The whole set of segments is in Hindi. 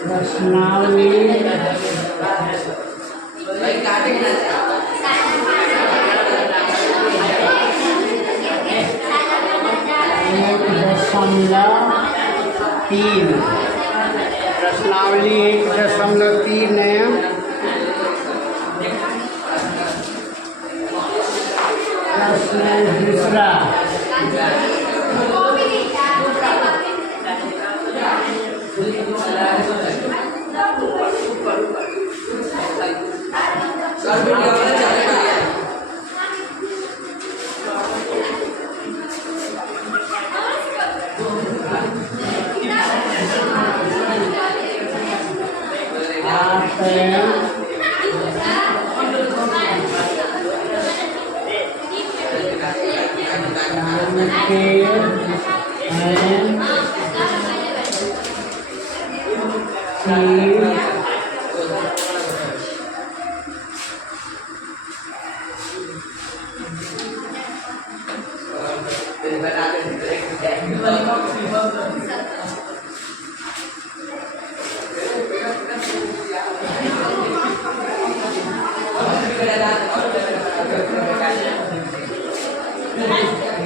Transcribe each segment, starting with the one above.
प्रश्नावली एक दशमलव तीन, प्रश्नावली 1.3 है। प्रश्न दूसरा,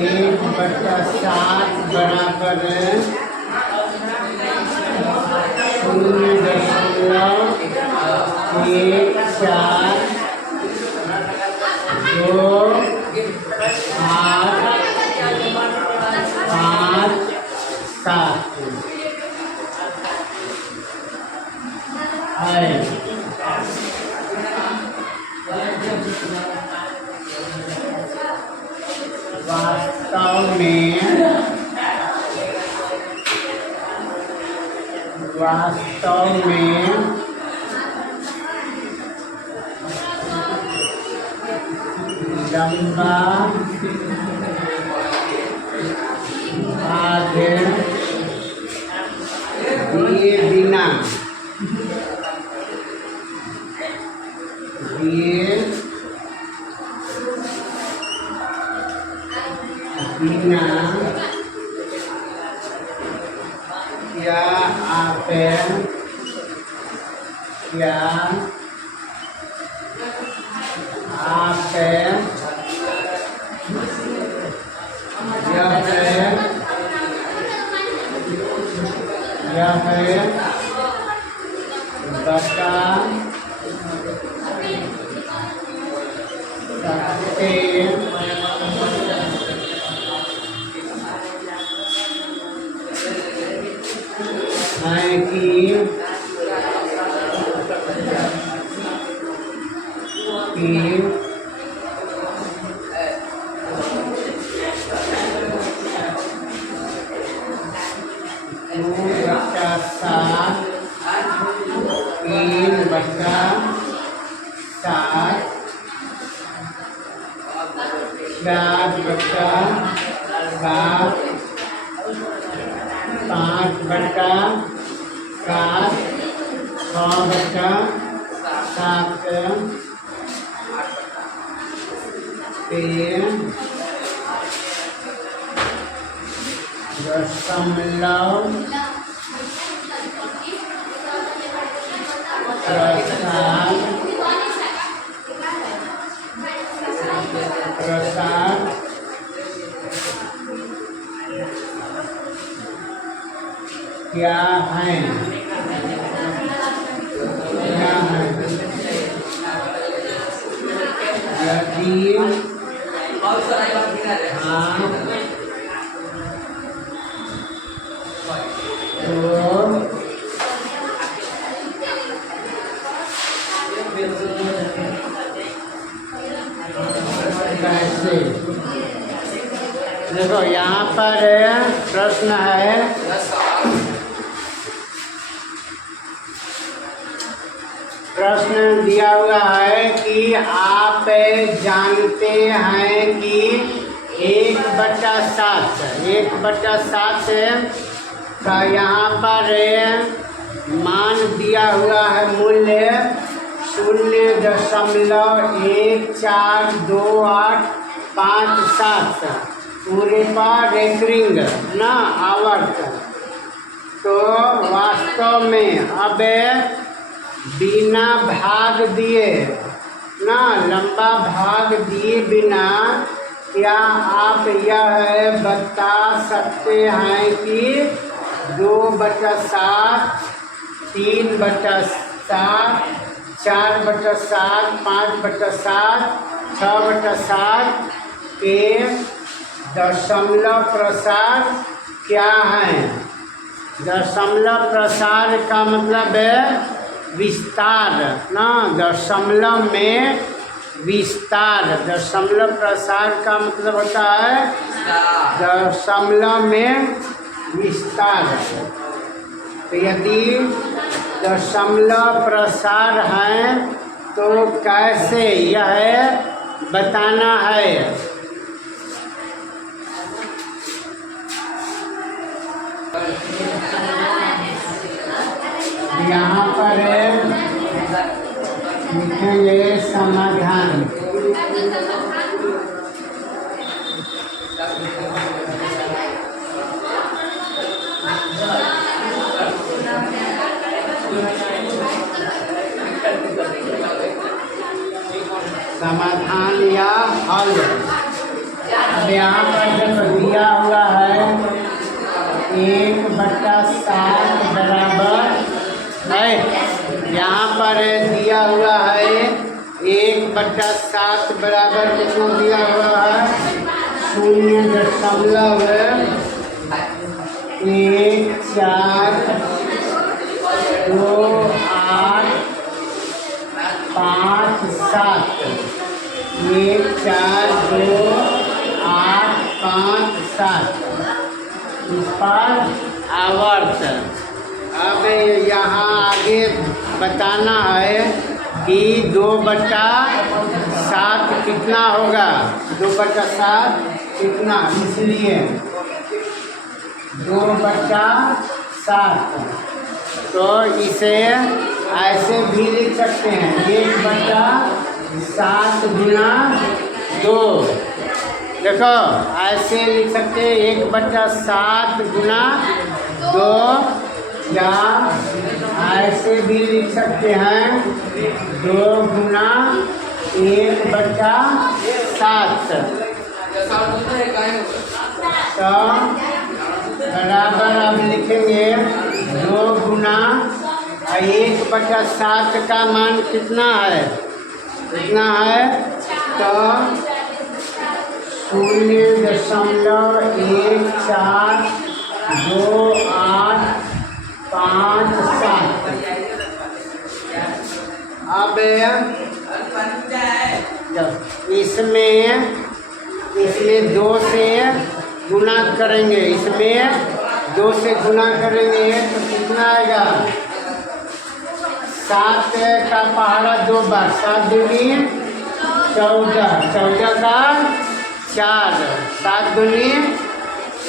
एक बटा 7 बराबर 0.8 वास्तव में लंबा आगे दिए बिना क्या आपेन यह है बटा सकते हैं कि प्रसाद क्या है यदि देखो यहाँ पर प्रश्न है प्रश्न दिया हुआ है कि आप जानते हैं कि 1/7 का यहाँ पर मान दिया हुआ है मूल्य 0.142857 पूरे पर रेकरिंग ना आवर्त। तो वास्तव वास्तव में अब बिना भाग दिए ना, लंबा भाग दिए बिना क्या आप यह बता सकते हैं कि 2/7, 3/7, 4/7, 5/7, 6/7 के दशमलव प्रसार क्या है? दशमलव प्रसार का मतलब है विस्तार ना, दशमलव में विस्तार। दशमलव प्रसार का मतलब होता है दशमलव में विस्तार। तो यदि दशमलव प्रसार है तो कैसे यह बताना है? यहाँ पर लिखेंगे समाधान। समाधान या हल। अब यहाँ पर जब दिया हुआ है 1/7 बराबर है, यहाँ पर दिया हुआ है 1/7 बराबर कितना दिया हुआ है? 0.142857 142,857 इस पर आवर्त। अब यहाँ आगे बताना है कि 2/7 कितना होगा? 2/7 कितना? इसलिए 2/7 तो इसे ऐसे भी लिख सकते हैं 1/7 गुना 2। देखो ऐसे लिख सकते हैं 1/7 गुना 2, या ऐसे भी लिख सकते हैं 2 गुना 1/7। तो बराबर अब लिखेंगे 2 गुना 1/7 का मान कितना है? कितना है? तो 0.142857। अब इसमें 2 से गुना करेंगे, इसमें 2 से गुना करेंगे तो कितना आएगा? 7 का पहाड़ा 2 बार, 7 दूनी 14, 14 का 4, 7 दूनी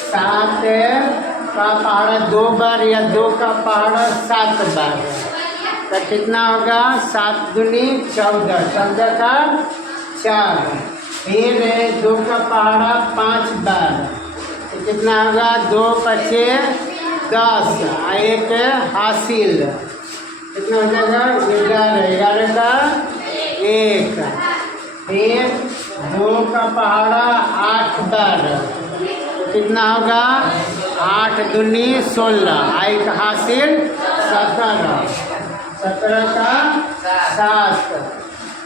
7 का पहाड़ा 2 बार या 2 का पहाड़ा 7 बार, तो कितना होगा? 7 दूनी 14, 14 का 4, फिर 2 का पहाड़ा 5 बार, तो कितना होगा? 2 × 10, 1 हासिल, कितना हो जाएगा? 11, 11 का 1, फिर 2 का पहाड़ा 8 बार, तो कितना होगा? 8 दूनी 16, 1 हासिल 17, 17 का 7।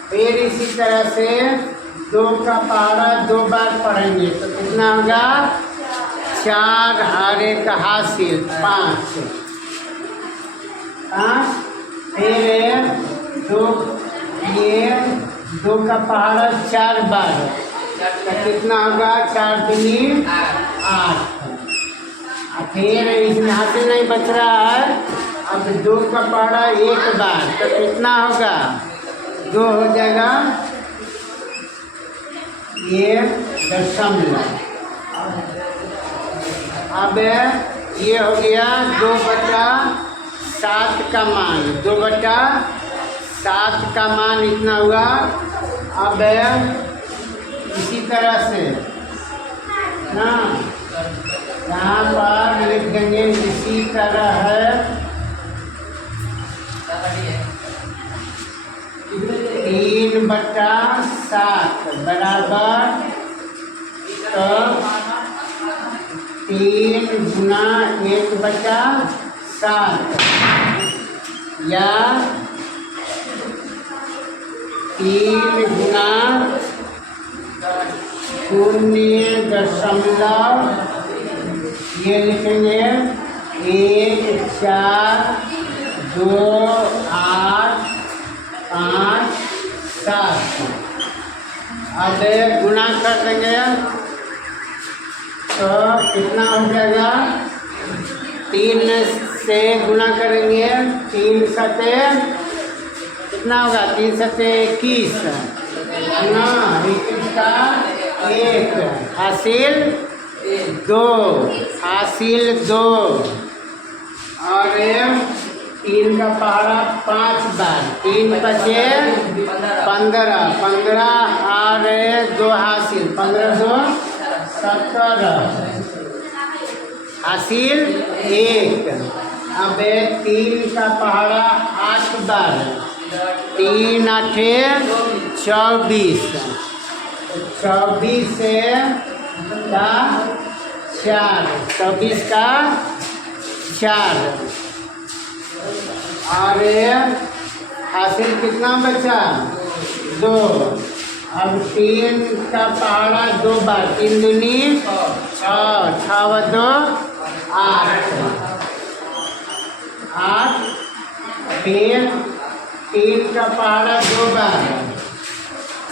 फिर इसी तरह से 2 का पहाड़ा 2 बार पढ़ेंगे तो कितना होगा? 4 और 1 हासिल 5, फिर 2 का पहाड़ा 4 बार, तो कितना होगा? 4 दूनी 8। फिर इसमें हासिल नहीं बच रहा है, अब 2 का पहाड़ा 1 बार, तो कितना होगा? 2 हो जाएगा 1.। अब ये हो गया 2/7 का मान, 2/7 का मान इतना हुआ। अब इसी तरह से ना यहाँ पर लिख देंगे इसी तरह है 3/7 बराबर, तो 3 गुना 1/7 या 3 गुना 0.0 ये लिखेंगे 1 4 2 8 5 7। अब गुना कर देंगे तो कितना हो जाएगा, 3 से गुना करेंगे, 3 सते कितना होगा, 3 सते 21 ना, 21 का 1 हासिल 2, हासिल 2 और 3 का पहाड़ा 5 बार, 3 बचे 15, 15 और 2 हासिल, 15 2 17 हासिल 1। अब 3 का पहाड़ा 8 बार, 3 8 24, 24 से का 4, 24 का 4 और हासिल कितना बचा 2। अब 3 का पहाड़ा 2 बार, 3 दूनी 6, 6 2 8, 8 फिर 3 का पहाड़ा 2 बार,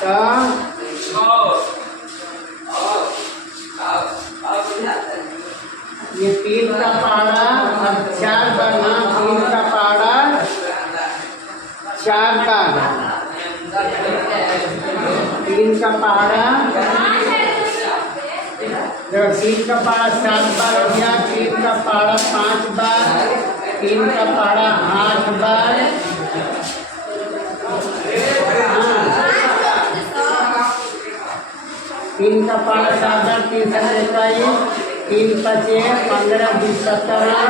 तो ये 3 का पहाड़ा अब 4 बार ना, 3 का पहाड़ा 4 बार, 3 का पहाड़ा जब 3 का पहाड़ा 7 बार हो गया, 3 का पहाड़ा 5 बार, 3 का पहाड़ा 8 बार, 3 का पहाड़ा 7 बार, 3 7 21, 3 5 15 20 17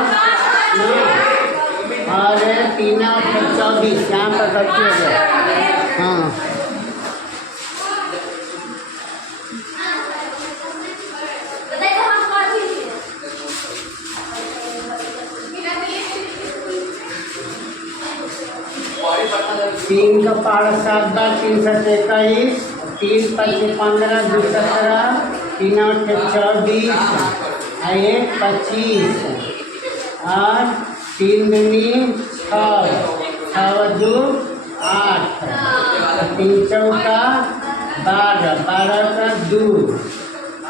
और 3 8 24, यहाँ पर गलती हो गया। हाँ 3 का पहाड़ा 7 बार, 3 7 21, 3 5 15 2 17, 3 8 24 और 1 25 और 3 दूनी 6, 6 2 8, 3 चौका 12, 12 का 2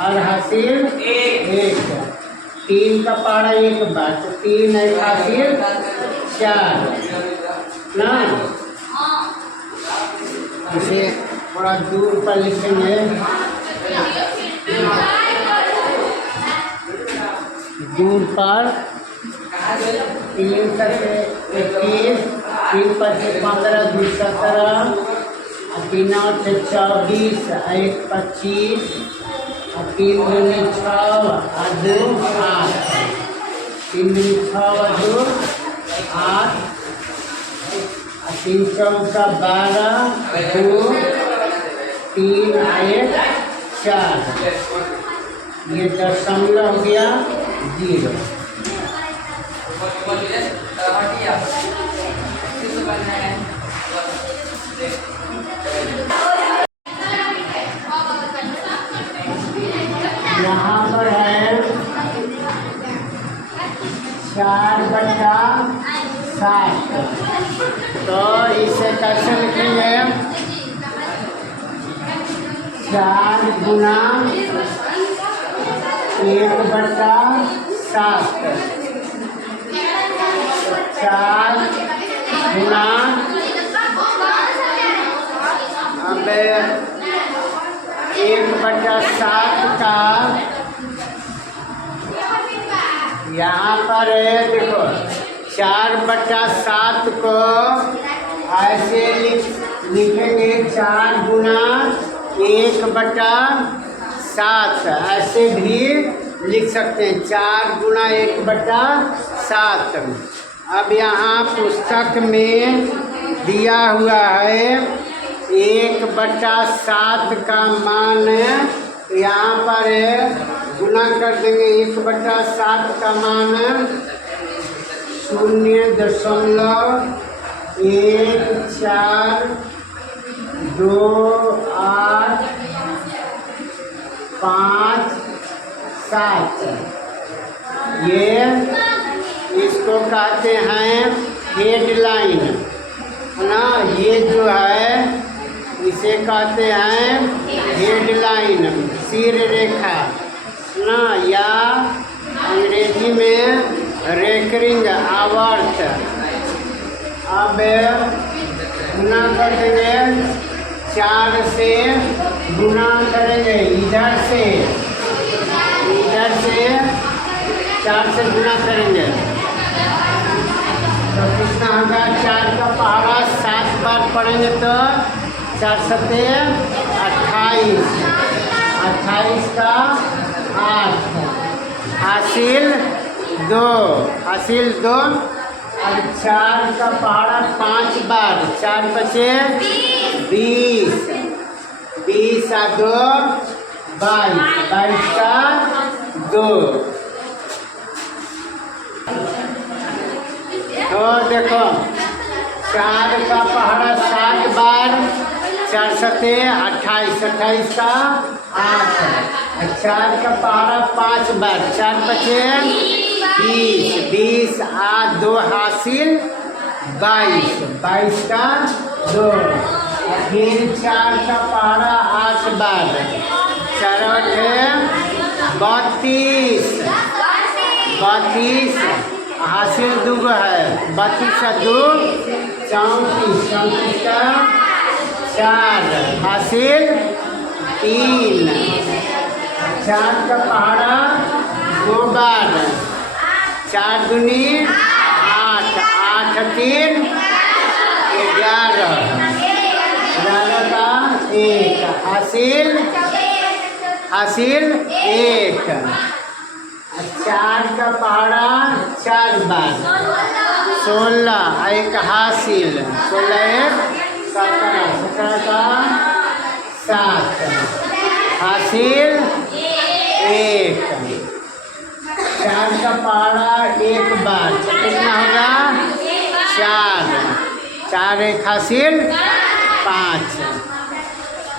और हासिल 1। 3 का पहाड़ा 1 बार, तो 3 1 हासिल 4 ना। इसे थोड़ा दूर पर लिखेंगे, दूर पर 3 से 21, 3 5 15 2 17, 3 8 24, 1 25 और 3 दूनी 6 और 2 8, 3 दूनी 6 और 2 8, 3 चौका 12 2 3 1 4, ये दशमलव हो गया 0। यहाँ पर है 4/7, तो इसे कैसे लिखेंगे, 4 गुना 1/7, 4 गुना अब 1/7 का यहाँ पर देखो 4/7 को ऐसे लिखेंगे, 4 गुना 1/7 ऐसे भी लिख सकते हैं, 4 गुना 1/7। अब यहाँ पुस्तक में दिया हुआ है 1/7 का मान यहाँ पर गुना कर देंगे। 1/7 का मान 0.142857। ये इसको कहते हैं हेडलाइन ना। ये जो है इसे कहते हैं हेडलाइन, शीर रेखा ना, या अंग्रेजी में रेकरिंग आवर्त। अब गुना कर देंगे 4 से, गुना करेंगे इधर से 4 से गुना करेंगे तो कितना होगा? 4 का पहाड़ा 7 बार पढ़ेंगे तो 4 सते 28, 28 का 8, हासिल 2। और 4 का पहाड़ा 5 बार, 4 बचे 20, 20 और 2 22, 22 का 2। तो देखो 4 का पहाड़ा 7 बार, 4 सते 28, 28 का 8। 4 का पहाड़ा 5 बार, 4 बचे 20, 20 और 2 हासिल 22, 22 का 2। फिर 4 का पहाड़ा 8 बार, 4 बटे 32, 32 हासिल 2 है, 32 का 2 34, 34 का 4 हासिल 3। 4 का पहाड़ा 2 बार, 4 दूनी 8, 8 3 11, 11 का 1 हासिल 1। 4 का पहाड़ा 4 बार, 16 1 हासिल, 16 1 17, 17 का 7 हासिल 1। 4 का पहाड़ा 1 बार, कितना होगा? 4, 4 1 हासिल 5।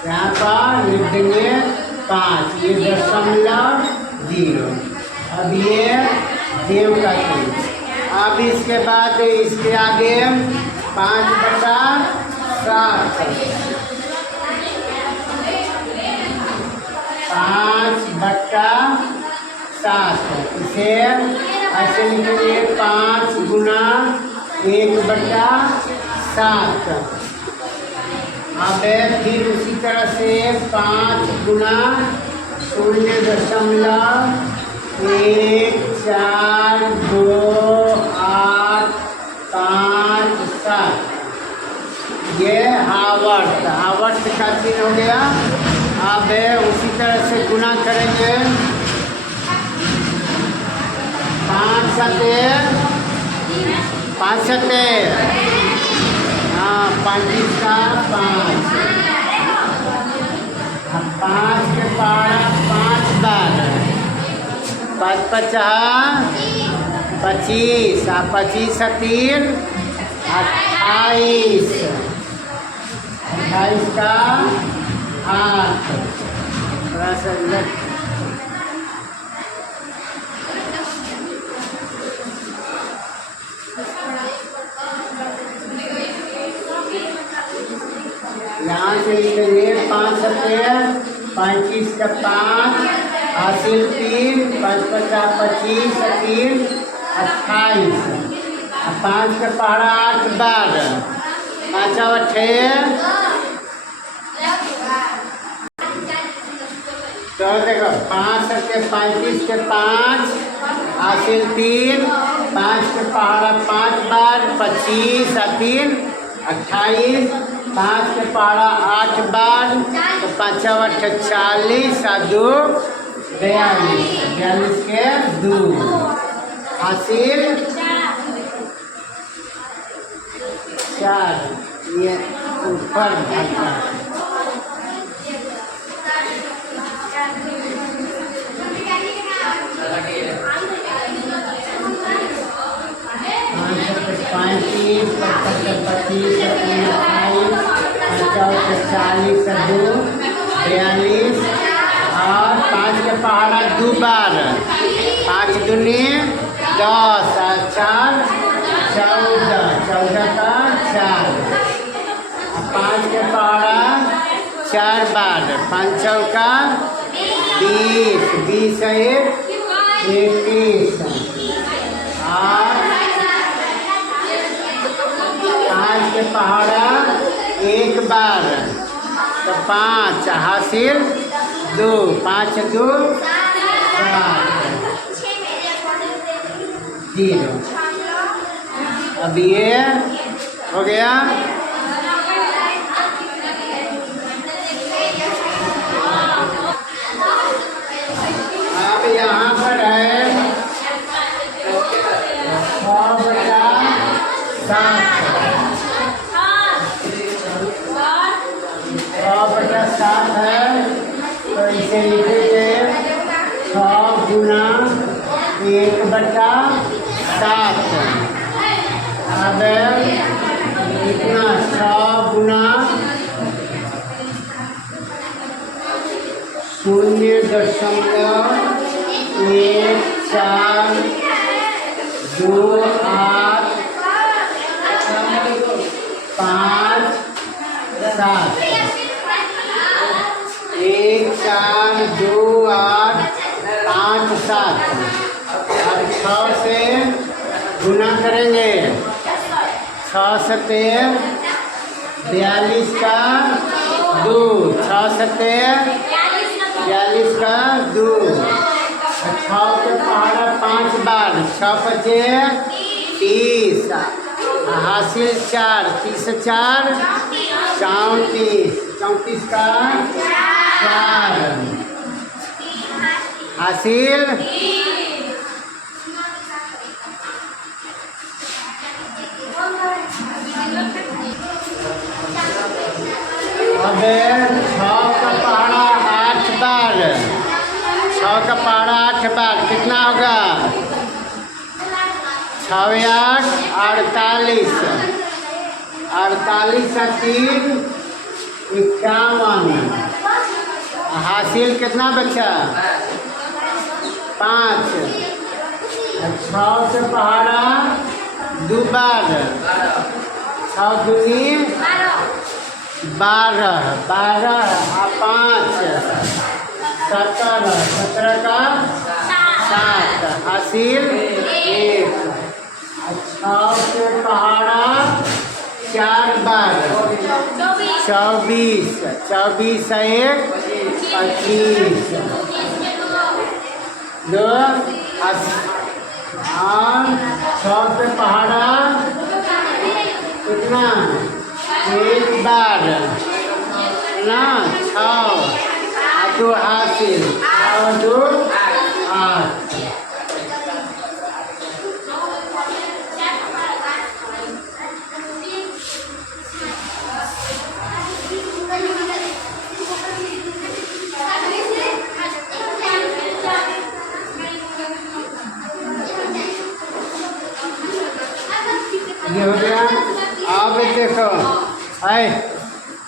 यहाँ पर लिख देंगे 5, ये 0.0। अब ये देव का चिन्ह। अब इसके बाद इसके आगे 5/7, 5/7। इसे ऐसे लिखेंगे 5 गुना 1/7। अब फिर उसी तरह से 5 गुना 0.142857। ये आवर्त का चिन्ह हो गया। अब उसी तरह से गुना करेंगे 5 सते 5 सते, हाँ 25 का 5। 5 के पहाड़ा 5 बार, 5 50 25, 25 3 28, 28 का 8। थोड़ा सा यहाँ से लिखेंगे 5 सते 35 का 5 हासिल 3, 5 50 25 3 28। 5 का पहाड़ा 8 बार, 5 8। तो देखो 5 सते 35 के 5 हासिल 3, 5 के पहाड़ा 5 बार, 25 3 28। 5 के पहाड़ा 8 बार, तो 5 8 40 और 2 42, 42 के 2 हासिल 4। ये ऊपर भागा। पैंतीस, 25, 40, 2, 42 और 5 के पहाड़ा 2 बार, 5 दूनी 10 और 4 14, 14 का 4, 5 के पहाड़ा 4 बार, 5 चौका 20, 20 1 21 और 5 के पहाड़ा 1 बार तो 5 हासिल 2, 5 2 7 0। अब ये हो गया। अब यहाँ पर है 6/7 है तो इसे लिखेंगे 6 गुना 1/7। अब इतना 6 गुना 0.1428 5 7 1 4 2 8 5 7 और 6 से गुना करेंगे। 6 सते 42 का 2, 6 सते 42 का 2, 6 के पहाड़ा 5 बार, 6 5 30 हासिल 4, 30 4 34, 34 का 4 हासिल अब 6 का पहाड़ा 8 बार, 6 का पहाड़ा 8 बार कितना होगा? 6 8 48, 48 3 51 हासिल कितना बचा? 5। 6 से पहाड़ा 2 बार, 6 दूनी 12, 12 और 5 17, 17 का 7 हासिल 1। 6 से पहाड़ा 4 बार, 24, 24 1 25 2 और 6 से पहाड़ा कितना? 1 बार ना 6 2 हासिल 2 8। ये हो गया। अब देखो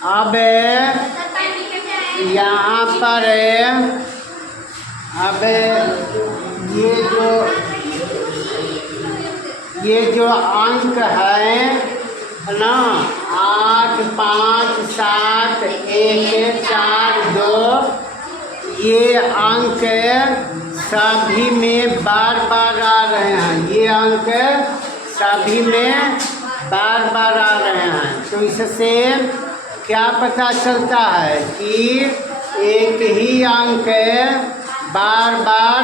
अब यहाँ पर अब ये जो अंक है ना 8 5 7 1 4 2 ये अंक सभी में बार बार आ रहे हैं। ये अंक सभी में बार बार आ रहे हैं। तो इससे क्या पता चलता है कि एक ही अंक बार बार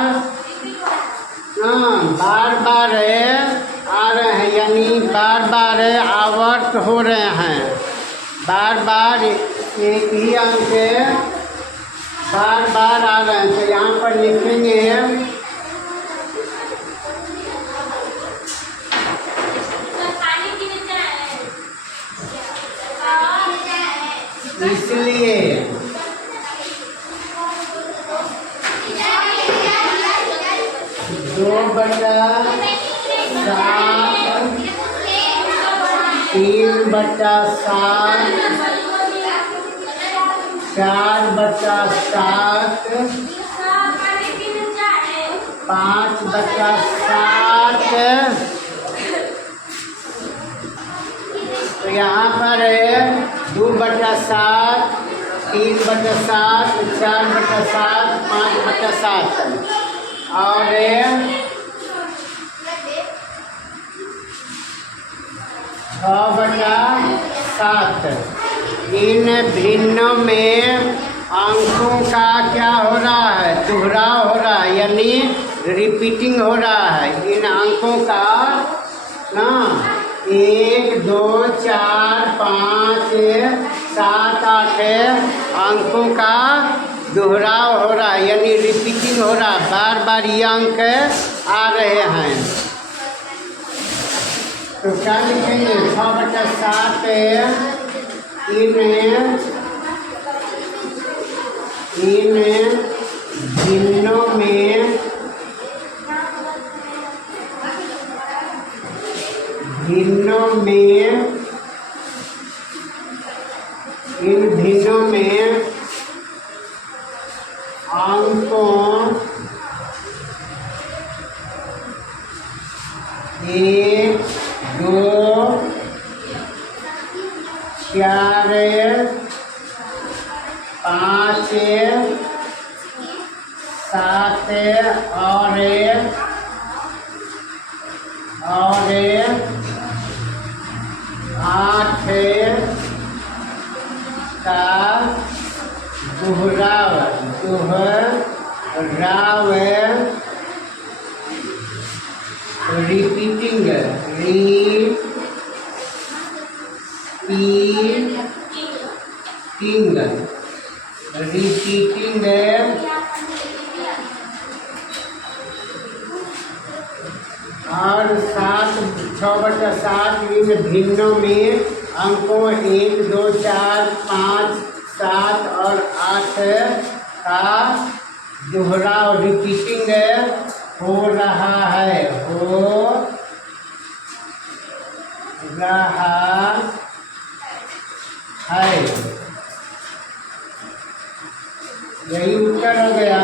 आ रहे हैं, यानी बार बार आवर्त हो रहे हैं। बार बार एक ही अंक बार बार आ रहे हैं। तो यहाँ पर लिखेंगे इसलिए 2/7 3/7 4/7 5/7। तो यहाँ पर है 2/7 3/7 4/7 5/7 और 6/7। इन भिन्नों में अंकों का क्या हो रहा है? दोहराव हो रहा है, यानी रिपीटिंग हो रहा है। इन अंकों का ना 1 2 4 5 7 8 अंकों का दोहराव हो रहा है, यानी रिपीटिंग हो रहा है। बार बार ये अंक आ रहे हैं। तो क्या लिखेंगे? 6/7 इन भिन्नों में इन भिन्नों में अंकों 1 2 4 5 7 और 8 का दोहराव रिपीटिंग और 6/7 इन भिन्नों में अंकों 1 2 4 5 7 और 8 का दोहराव रिपीटिंग हो रहा है यही उत्तर हो गया।